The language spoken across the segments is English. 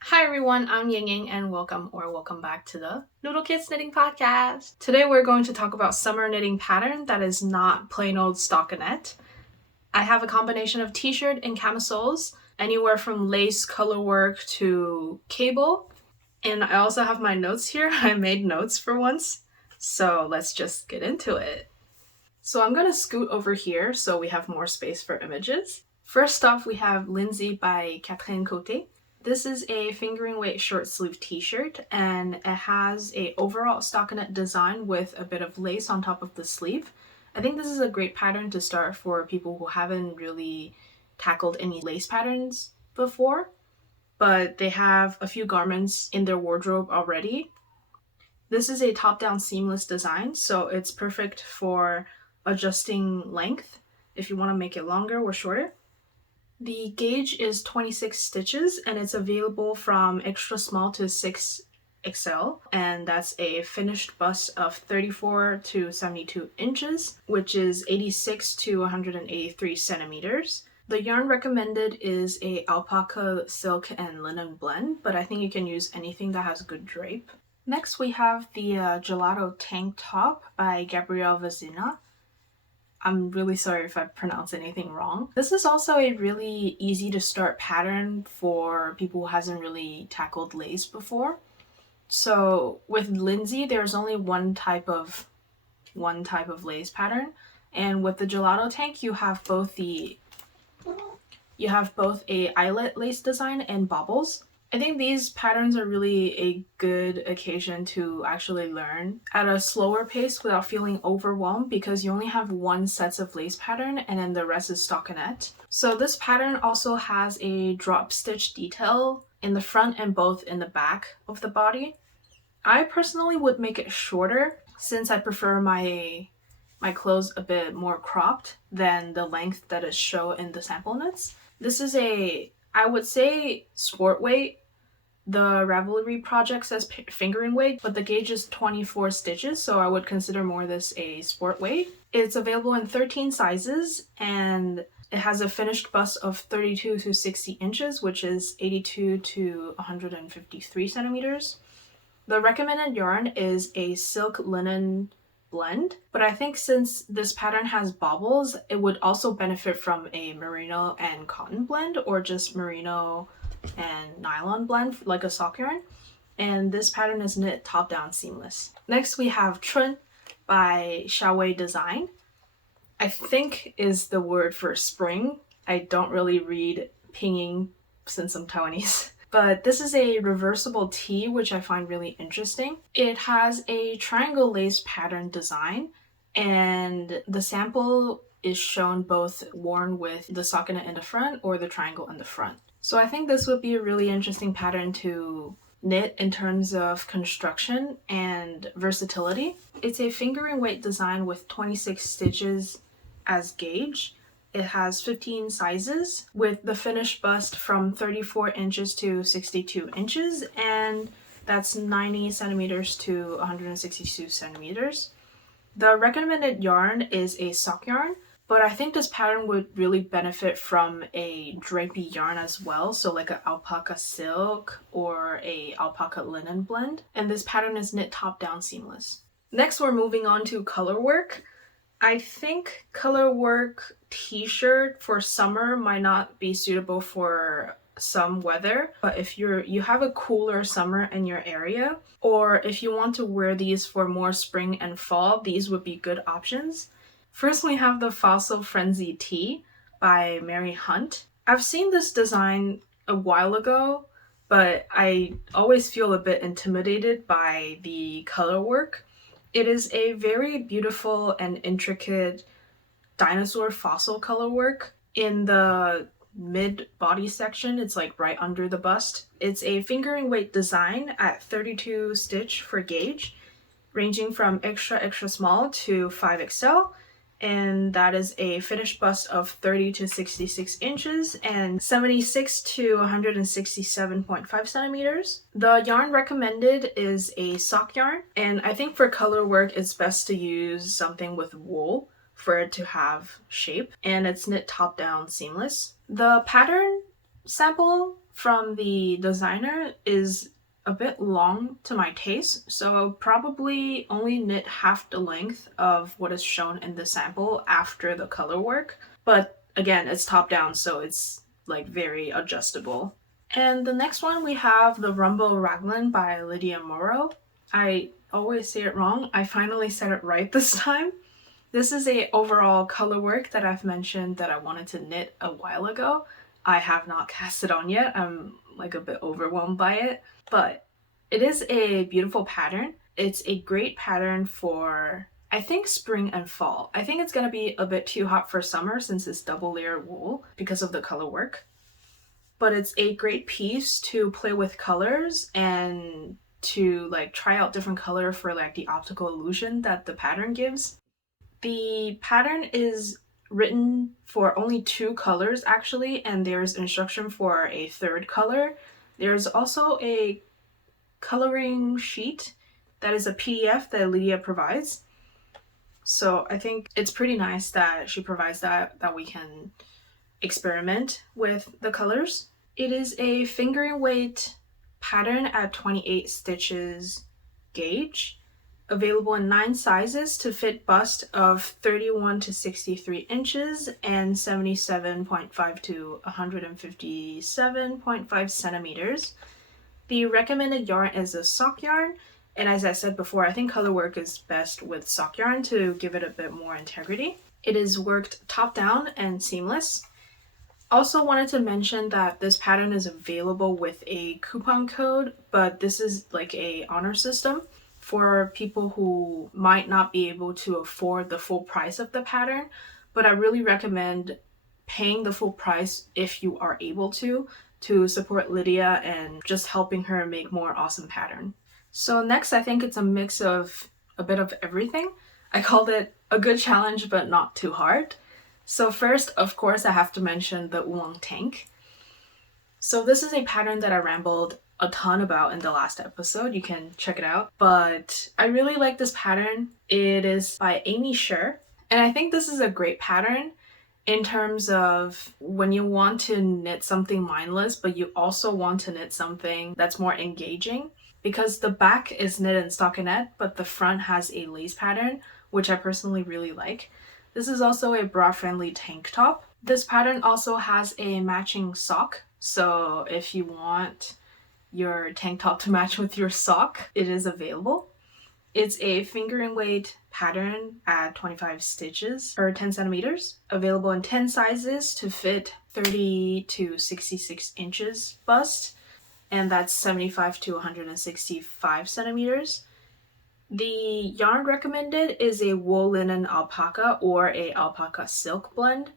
Hi everyone, I'm Ying Ying and welcome back to the Noodle Kids Knitting Podcast. Today we're going to talk about summer knitting pattern that is not plain old stockinette. I have a combination of t-shirt and camisoles, anywhere from lace colorwork to cable. And I also have my notes here. I made notes for once. So let's just get into it. So I'm going to scoot over here so we have more space for images. First off, we have Lindsay by Catherine Côté. This is a fingering weight short sleeve t-shirt and it has a overall stockinette design with a bit of lace on top of the sleeve. I think this is a great pattern to start for people who haven't really tackled any lace patterns before, but they have a few garments in their wardrobe already. This is a top-down seamless design, so it's perfect for adjusting length if you want to make it longer or shorter. The gauge is 26 stitches and it's available from extra small to 6XL, and that's a finished bust of 34 to 72 inches, which is 86 to 183 centimeters. The yarn recommended is a alpaca, silk, and linen blend, but I think you can use anything that has good drape. Next we have the Gelato Tank Top by Gabrielle Vazina. I'm really sorry if I pronounce anything wrong. This is also a really easy to start pattern for people who hasn't really tackled lace before. So with Lindsay, there's only one type of lace pattern, and with the Gelato Tank, you have both a eyelet lace design and baubles. I think these patterns are really a good occasion to actually learn at a slower pace without feeling overwhelmed because you only have one set of lace pattern and then the rest is stockinette. So this pattern also has a drop stitch detail in the front and both in the back of the body. I personally would make it shorter since I prefer my clothes a bit more cropped than the length that is shown in the sample knits. This is I would say sport weight. The Ravelry project says fingering weight, but the gauge is 24 stitches, so I would consider more this a sport weight. It's available in 13 sizes, and it has a finished bust of 32 to 60 inches, which is 82 to 153 centimeters. The recommended yarn is a silk linen blend, but I think since this pattern has baubles, it would also benefit from a merino and cotton blend or just merino and nylon blend like a sock yarn. And this pattern is knit top down seamless. Next we have Chun by Xiaowei Design. I think is the word for spring. I don't really read Pinyin since I'm Taiwanese. But this is a reversible tee, which I find really interesting. It has a triangle lace pattern design, and the sample is shown both worn with the stockinette in the front or the triangle in the front. So I think this would be a really interesting pattern to knit in terms of construction and versatility. It's a fingering weight design with 26 stitches as gauge. It has 15 sizes with the finished bust from 34 inches to 62 inches, and that's 90 centimeters to 162 centimeters. The recommended yarn is a sock yarn, but I think this pattern would really benefit from a drapey yarn as well, so like an alpaca silk or a alpaca linen blend, and this pattern is knit top down seamless. Next we're moving on to color work. I think color work t-shirt for summer might not be suitable for some weather, but if you have a cooler summer in your area, or if you want to wear these for more spring and fall, these would be good options. First we have the Fossil Frenzy Tee by Mary Hunt. I've seen this design a while ago, but I always feel a bit intimidated by the color work. It is a very beautiful and intricate dinosaur fossil color work. In the mid body section, it's like right under the bust. It's a fingering weight design at 32 stitch for gauge, ranging from extra small to 5XL, and that is a finished bust of 30 to 66 inches and 76 to 167.5 centimeters. The yarn recommended is a sock yarn, and I think for color work it's best to use something with wool for it to have shape, and it's knit top down seamless. The pattern sample from the designer is a bit long to my taste, so I'll probably only knit half the length of what is shown in the sample after the color work. But again, it's top down, so it's like very adjustable. And the next one we have the Rumble Raglan by Lydia Morrow. I always say it wrong. I finally said it right this time. This is a overall color work that I've mentioned that I wanted to knit a while ago. I have not cast it on yet. I'm like a bit overwhelmed by it, but it is a beautiful pattern. It's a great pattern for, I think, spring and fall. I think it's gonna be a bit too hot for summer since it's double layer wool because of the color work. But it's a great piece to play with colors and to like try out different color for like the optical illusion that the pattern gives. The pattern is written for only 2 colors actually, and there's instruction for a third color. There's also a coloring sheet that is a PDF that Lydia provides. So I think it's pretty nice that she provides that we can experiment with the colors. It is a fingering weight pattern at 28 stitches gauge, available in 9 sizes to fit bust of 31 to 63 inches and 77.5 to 157.5 centimeters. The recommended yarn is a sock yarn, and as I said before, I think color work is best with sock yarn to give it a bit more integrity. It is worked top down and seamless. Also wanted to mention that this pattern is available with a coupon code, but this is like a honor system for people who might not be able to afford the full price of the pattern, but I really recommend paying the full price if you are able to support Lydia and just helping her make more awesome pattern. So next, I think it's a mix of a bit of everything. I called it a good challenge but not too hard. So first, of course, I have to mention the oolong tank. So this is a pattern that I rambled a ton about in the last episode. You can check it out. But I really like this pattern. It is by Amy Sher. And I think this is a great pattern in terms of when you want to knit something mindless, but you also want to knit something that's more engaging. Because the back is knit in stockinette, but the front has a lace pattern, which I personally really like. This is also a bra-friendly tank top. This pattern also has a matching sock, so if you want your tank top to match with your sock, it is available. It's a fingering weight pattern at 25 stitches or 10 centimeters, available in 10 sizes to fit 30 to 66 inches bust, and that's 75 to 165 centimeters. The yarn recommended is a wool linen alpaca or a alpaca silk blend.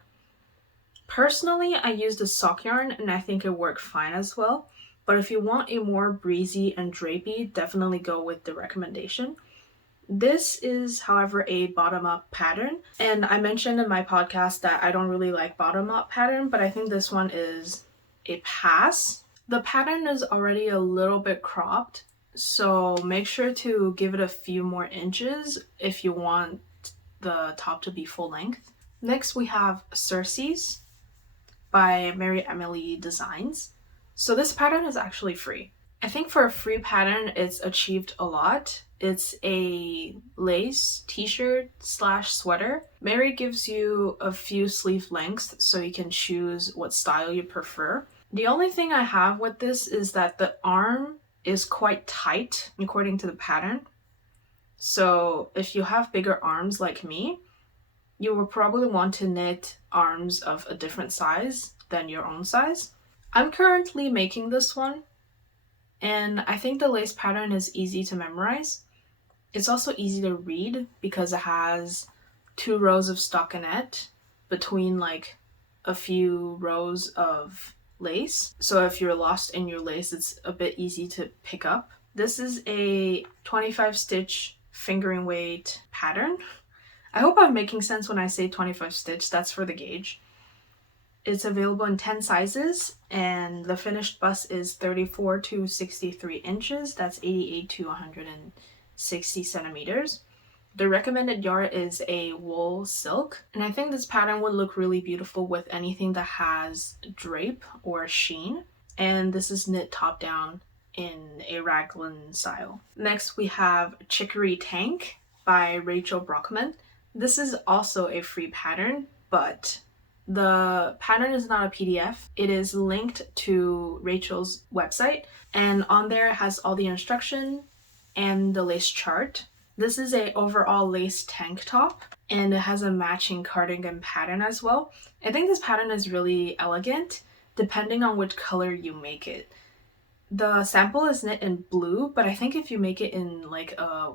Personally, I used a sock yarn and I think it worked fine as well. But if you want a more breezy and drapey, definitely go with the recommendation. This is, however, a bottom-up pattern. And I mentioned in my podcast that I don't really like bottom-up pattern, but I think this one is a pass. The pattern is already a little bit cropped, so make sure to give it a few more inches if you want the top to be full length. Next we have Circes by Mary Emily Designs. So this pattern is actually free. I think for a free pattern it's achieved a lot. It's a lace t-shirt / sweater. Mary gives you a few sleeve lengths so you can choose what style you prefer. The only thing I have with this is that the arm is quite tight according to the pattern. So if you have bigger arms like me, you will probably want to knit arms of a different size than your own size. I'm currently making this one, and I think the lace pattern is easy to memorize. It's also easy to read because it has 2 rows of stockinette between like a few rows of lace. So if you're lost in your lace, it's a bit easy to pick up. This is a 25 stitch fingering weight pattern. I hope I'm making sense when I say 25 stitch, that's for the gauge. It's available in 10 sizes and the finished bust is 34 to 63 inches. That's 88 to 160 centimeters. The recommended yarn is a wool silk, and I think this pattern would look really beautiful with anything that has drape or sheen. And this is knit top down in a raglan style. Next we have Chicory Tank by Rachel Brockman. This is also a free pattern, but the pattern is not a PDF. It is linked to Rachel's website, and on there it has all the instruction and the lace chart. This is a overall lace tank top, and it has a matching cardigan pattern as well. I think this pattern is really elegant depending on which color you make it. The sample is knit in blue, but I think if you make it in like a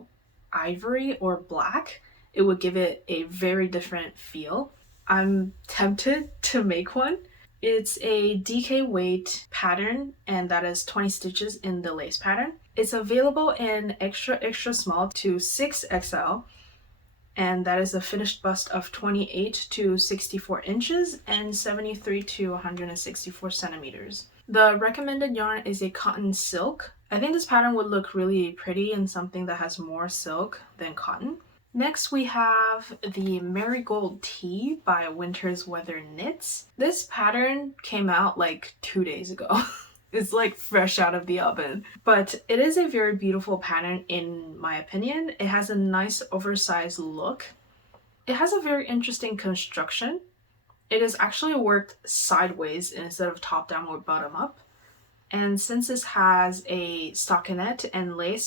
ivory or black, it would give it a very different feel. I'm tempted to make one. It's a DK weight pattern, and that is 20 stitches in the lace pattern. It's available in extra small to 6XL, and that is a finished bust of 28 to 64 inches and 73 to 164 centimeters. The recommended yarn is a cotton silk. I think this pattern would look really pretty in something that has more silk than cotton. Next we have the Marigold Tea by Winter's Weather Knits. This pattern came out like 2 days ago. It's like fresh out of the oven. But it is a very beautiful pattern in my opinion. It has a nice oversized look. It has a very interesting construction. It is actually worked sideways instead of top down or bottom up. And since this has a stockinette and lace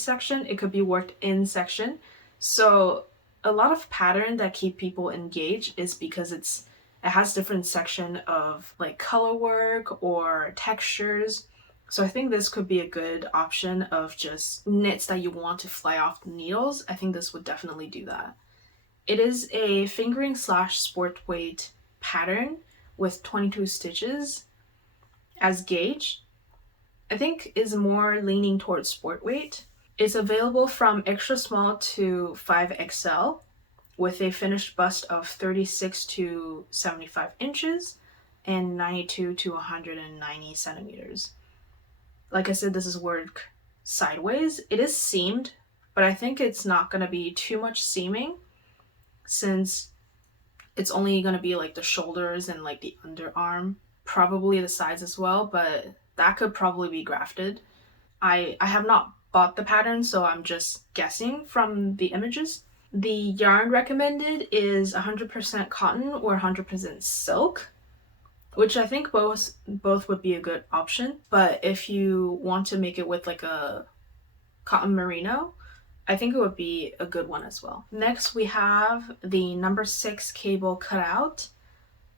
section, it could be worked in section. So a lot of pattern that keep people engaged is because it has different section of like color work or textures. So I think this could be a good option of just knits that you want to fly off the needles. I think this would definitely do that. It is a fingering / sport weight pattern with 22 stitches as gauge. I think is more leaning towards sport weight. It's available from extra small to 5XL with a finished bust of 36 to 75 inches and 92 to 190 centimeters. Like I said, this is worked sideways. It is seamed, but I think it's not going to be too much seaming since it's only going to be like the shoulders and like the underarm, probably the sides as well, but that could probably be grafted. I have not bought the pattern, so I'm just guessing from the images. The yarn recommended is 100% cotton or 100% silk, which I think both would be a good option. But if you want to make it with like a cotton merino, I think it would be a good one as well. Next we have the number 6 cable cutout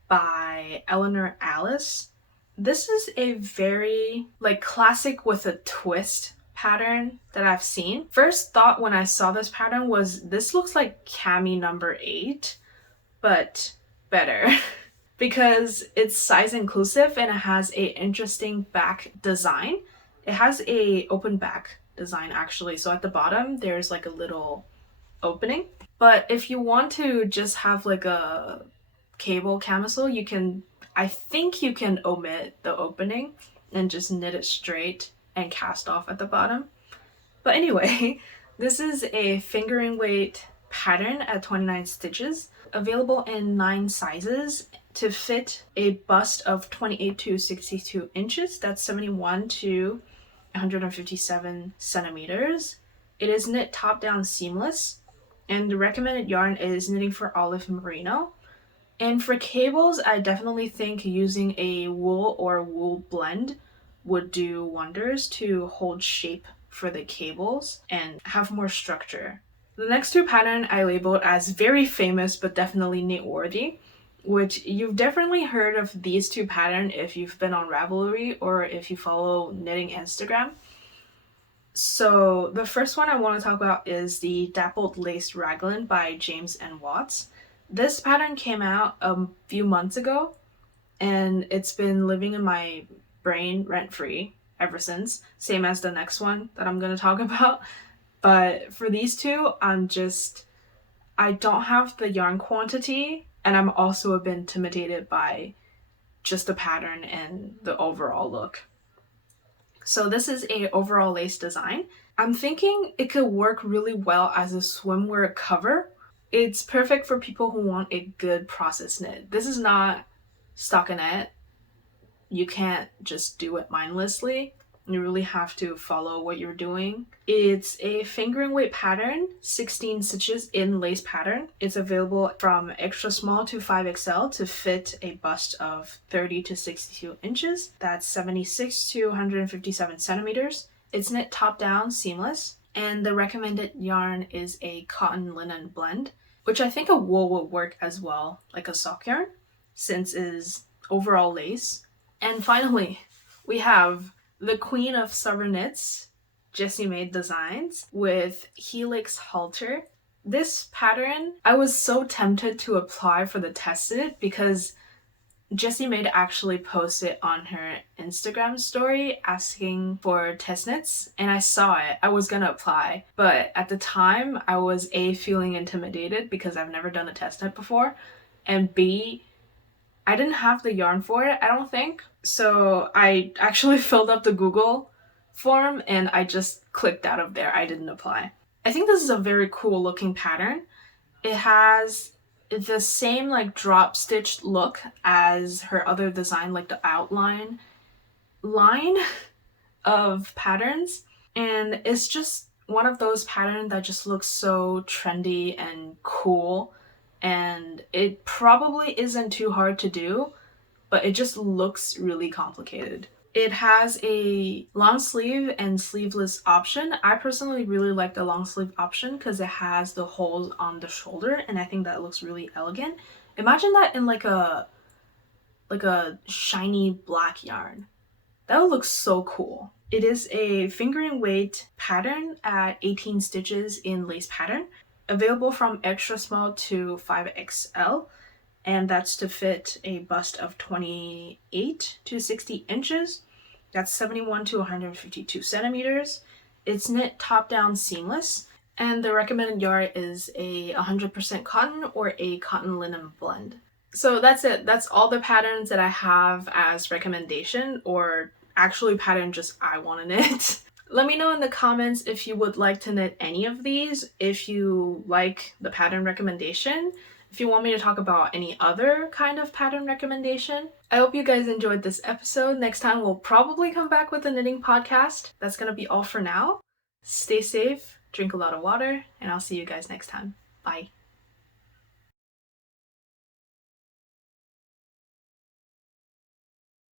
by Eleanor Alice. This is a very like classic with a twist pattern that I've seen. First thought when I saw this pattern was this looks like cami number 8, but better. Because it's size inclusive and it has a interesting back design. It has a open back design actually, so at the bottom there's like a little opening. But if you want to just have like a cable camisole, I think you can omit the opening and just knit it straight and cast off at the bottom. But anyway, this is a fingering weight pattern at 29 stitches, available in 9 sizes to fit a bust of 28 to 62 inches. That's 71 to 157 centimeters. It is knit top down seamless, and the recommended yarn is Knitting for Olive Merino. And for cables, I definitely think using a wool or wool blend would do wonders to hold shape for the cables and have more structure. The next 2 pattern I labeled as very famous but definitely knit worthy, which you've definitely heard of these 2 patterns if you've been on Ravelry or if you follow knitting Instagram. So the first one I want to talk about is the Dappled Lace Raglan by James N. Watts. This pattern came out a few months ago, and it's been living in my brain rent-free ever since, same as the next one that I'm going to talk about. But for these 2, I don't have the yarn quantity, and I'm also a bit intimidated by just the pattern and the overall look. So this is a overall lace design. I'm thinking it could work really well as a swimwear cover. It's perfect for people who want a good process knit. This is not stockinette. You can't just do it mindlessly. You really have to follow what you're doing. It's a fingering weight pattern, 16 stitches in lace pattern. It's available from extra small to 5XL to fit a bust of 30 to 62 inches. That's 76 to 157 centimeters. It's knit top down seamless, and the recommended yarn is a cotton linen blend, which I think a wool would work as well, like a sock yarn, since is overall lace. And finally, we have the queen of stubborn knits, Jessie Made Designs, with Helix halter. This pattern, I was so tempted to apply for the test knit because Jessie Made actually posted on her Instagram story asking for test knits, and I saw it. I was gonna apply, but at the time I was A, feeling intimidated because I've never done a test knit before, and B, I didn't have the yarn for it, I don't think. So I actually filled up the Google form and I just clicked out of there. I didn't apply. I think this is a very cool looking pattern. It has the same like drop stitched look as her other design, like the outline line of patterns. And it's just one of those patterns that just looks so trendy and cool. And it probably isn't too hard to do, but it just looks really complicated. It has a long sleeve and sleeveless option. I personally really like the long sleeve option because it has the holes on the shoulder, and I think that looks really elegant. Imagine that in like a shiny black yarn. That would look so cool. It is a fingering weight pattern at 18 stitches in lace pattern, available from extra small to 5XL, and that's to fit a bust of 28 to 60 inches. That's 71 to 152 centimeters. It's knit top down seamless, and the recommended yarn is a 100% cotton or a cotton linen blend. So that's it. That's all the patterns that I have as recommendation, or actually pattern just I want to knit. Let me know in the comments if you would like to knit any of these, if you like the pattern recommendation, if you want me to talk about any other kind of pattern recommendation. I hope you guys enjoyed this episode. Next time we'll probably come back with a knitting podcast. That's gonna be all for now. Stay safe, drink a lot of water, and I'll see you guys next time. Bye.